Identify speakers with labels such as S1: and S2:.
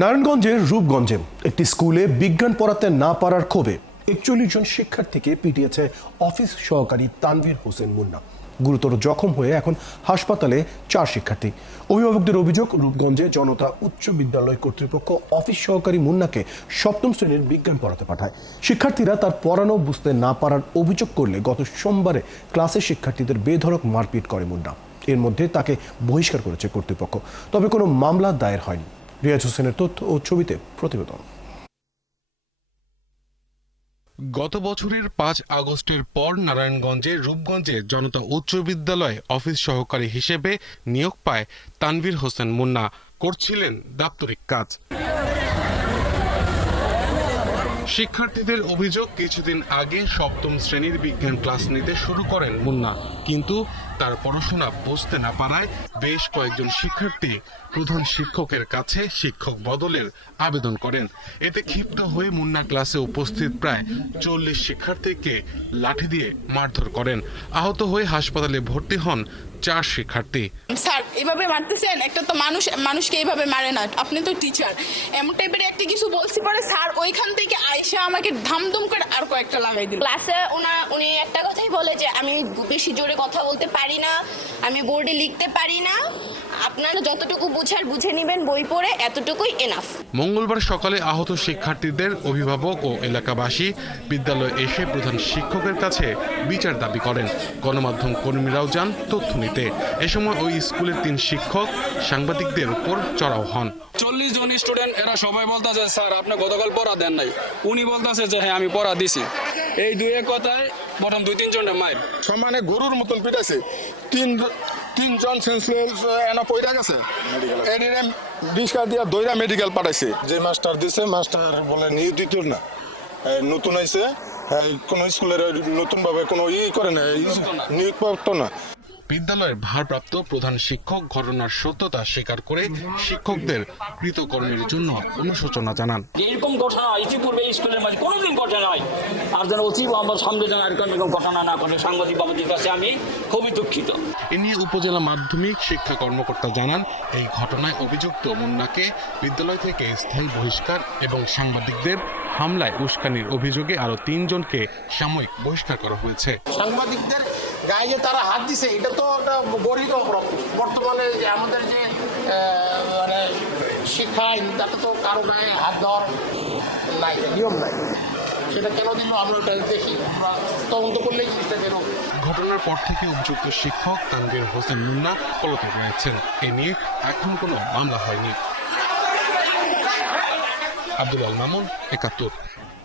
S1: নারায়ণগঞ্জের রূপগঞ্জে একটি স্কুলে বিজ্ঞান পড়াতে না পারার ক্ষোভে একচল্লিশ জন শিক্ষার্থীকে পিটিয়েছে অফিস সহকারী তানভীর হোসেন মুন্না। গুরুতর জখম হয়ে এখন হাসপাতালে চার শিক্ষার্থী। অভিভাবকদের অভিযোগ, রূপগঞ্জে জনতা উচ্চ বিদ্যালয় কর্তৃপক্ষ অফিস সহকারী মুন্নাকে সপ্তম শ্রেণির বিজ্ঞান পড়াতে পাঠায়। শিক্ষার্থীরা তার পড়ানো বুঝতে না পারার অভিযোগ করলে গত সোমবারে ক্লাসের শিক্ষার্থীদের বেধড়ক মারপিট করে মুন্না। এর মধ্যে তাকে বহিষ্কার করেছে কর্তৃপক্ষ। তবে কোনো মামলা দায়ের হয়নি। রিয়াজ হোসেনের তথ্য ও ছবিতে প্রতিবেদন।
S2: গত বছরের পাঁচ আগস্টের পর নারায়ণগঞ্জে রূপগঞ্জে জনতা উচ্চ বিদ্যালয়ে অফিস সহকারী হিসেবে নিয়োগ পায় তানভীর হোসেন মুন্না। করছিলেন দাপ্তরিক কাজ। শিক্ষার্থীদের অভিযোগ কিছুদিন আগে সপ্তম শ্রেণির বিজ্ঞান ক্লাস নিতে শুরু করেন মুন্না। কিন্তু তার পড়াশোনা বুঝতে না পারায় বেশ কয়েকজন শিক্ষার্থী প্রধান শিক্ষকের কাছে শিক্ষক বদলের আবেদন করেন। এতে ক্ষিপ্ত হয়ে মুন্না ক্লাসে উপস্থিত প্রায় চল্লিশ শিক্ষার্থীকে লাঠি দিয়ে মারধর করেন। আহত হয়ে হাসপাতালে ভর্তি হন চার শিক্ষার্থী।
S3: স্যার, এভাবে মারতেছেন? একটা তো মানুষ মানুষকে এইভাবে মারে না। আপনি তো টিচার এমন টাইপের একটা কিছু বলছি পরে, স্যার, ওইখান থেকে আইসা আমাকে ধামধুম করে আর কয়েকটা লাগাই দিল।
S4: ক্লাসে ওনা উনি একটা কথাই বলে যে আমি বেশি জোরে কথা বলতে পারি না আমি বোর্ডে লিখতে পারি না। আপনারা যতটুকু বুঝার বুঝে নেবেন বই পড়ে এতটুকুই এনাফ
S2: মঙ্গলবার সকালে আহত শিক্ষার্থীদের অভিভাবক ও এলাকাবাসী বিদ্যালয়ে এসে প্রধান শিক্ষকের কাছে বিচার দাবি করেন। গণমাধ্যম কর্মীরাও যান তথ্য নিতে। এ সময় ওই স্কুলের তিন শিক্ষক সাংবাদিকদের উপর চড়াও হন।
S5: চল্লিশ জন স্টুডেন্ট এরা সবাই বলতেছে স্যার আপনি গতকাল পড়া দেন নাই। উনি বলতেছে যে হ্যাঁ আমি পড়া দিছি। এই দুই এক কথায় প্রথম দুই তিন জনের মায়ের
S6: সমানে গরুর মতন পিটাইছে। তিন তিনজন সেন্সলেস এনা পইরা গেছে। এদিনে রিক্সা দিয়া দইরা মেডিকেল পাঠাইছে। যে মাস্টার দিছে মাস্টার বলে নিয়োজিত না। এই নতুন আইছে। এই কোন স্কুলের নতুন ভাবে কোনো ই করে না। এই নিয়োগপ্রাপ্ত না।
S2: বিদ্যালয়ের ভারপ্রাপ্ত প্রধান শিক্ষক ঘটনার সত্যতা স্বীকার করে শিক্ষকদের কৃতকর্মের জন্য অনুশোচনা জানান।
S7: এরকম ঘটনা ইতিপূর্বে স্কুলের মাঝে কোনোদিন ঘটে নাই। আর যেন অতি আমার সামনে যেন এরকম এরকম ঘটনা না ঘটে সাংবাদিক বাবুদের কাছে আমি খুবই দুঃখিত।
S2: এ নিয়ে উপজেলা মাধ্যমিক শিক্ষা কর্মকর্তা জানান এই ঘটনায় অভিযুক্ত মুন্নাকে বিদ্যালয় থেকে স্থায়ী বহিষ্কার এবং সাংবাদিকদের হামলায় উস্কানির অভিযোগে আরও তিনজনকে সাময়িক বহিষ্কার করা হয়েছে।
S8: সাংবাদিকদের গায়ে যে তারা হাত দিছে, এটা তো একটা গরিব অপরাধ। বর্তমানে যে আমাদের যে মানে শিক্ষা তাতে তো কারও গায়ে হাত দেওয়ার নাই, নিয়ম নাই। সেটা কেন দিন আমরা ওটা দেখি আমরা তদন্ত করলেই জিনিসটা বেরোবে।
S2: ঘটনার পর থেকে অভিযুক্ত শিক্ষক তানভীর হোসেন মুন্না পলাতক রয়েছেন। এ নিয়ে এখন কোনো মামলা হয়নি। আব্দুল আল মামুন, একাত্তর।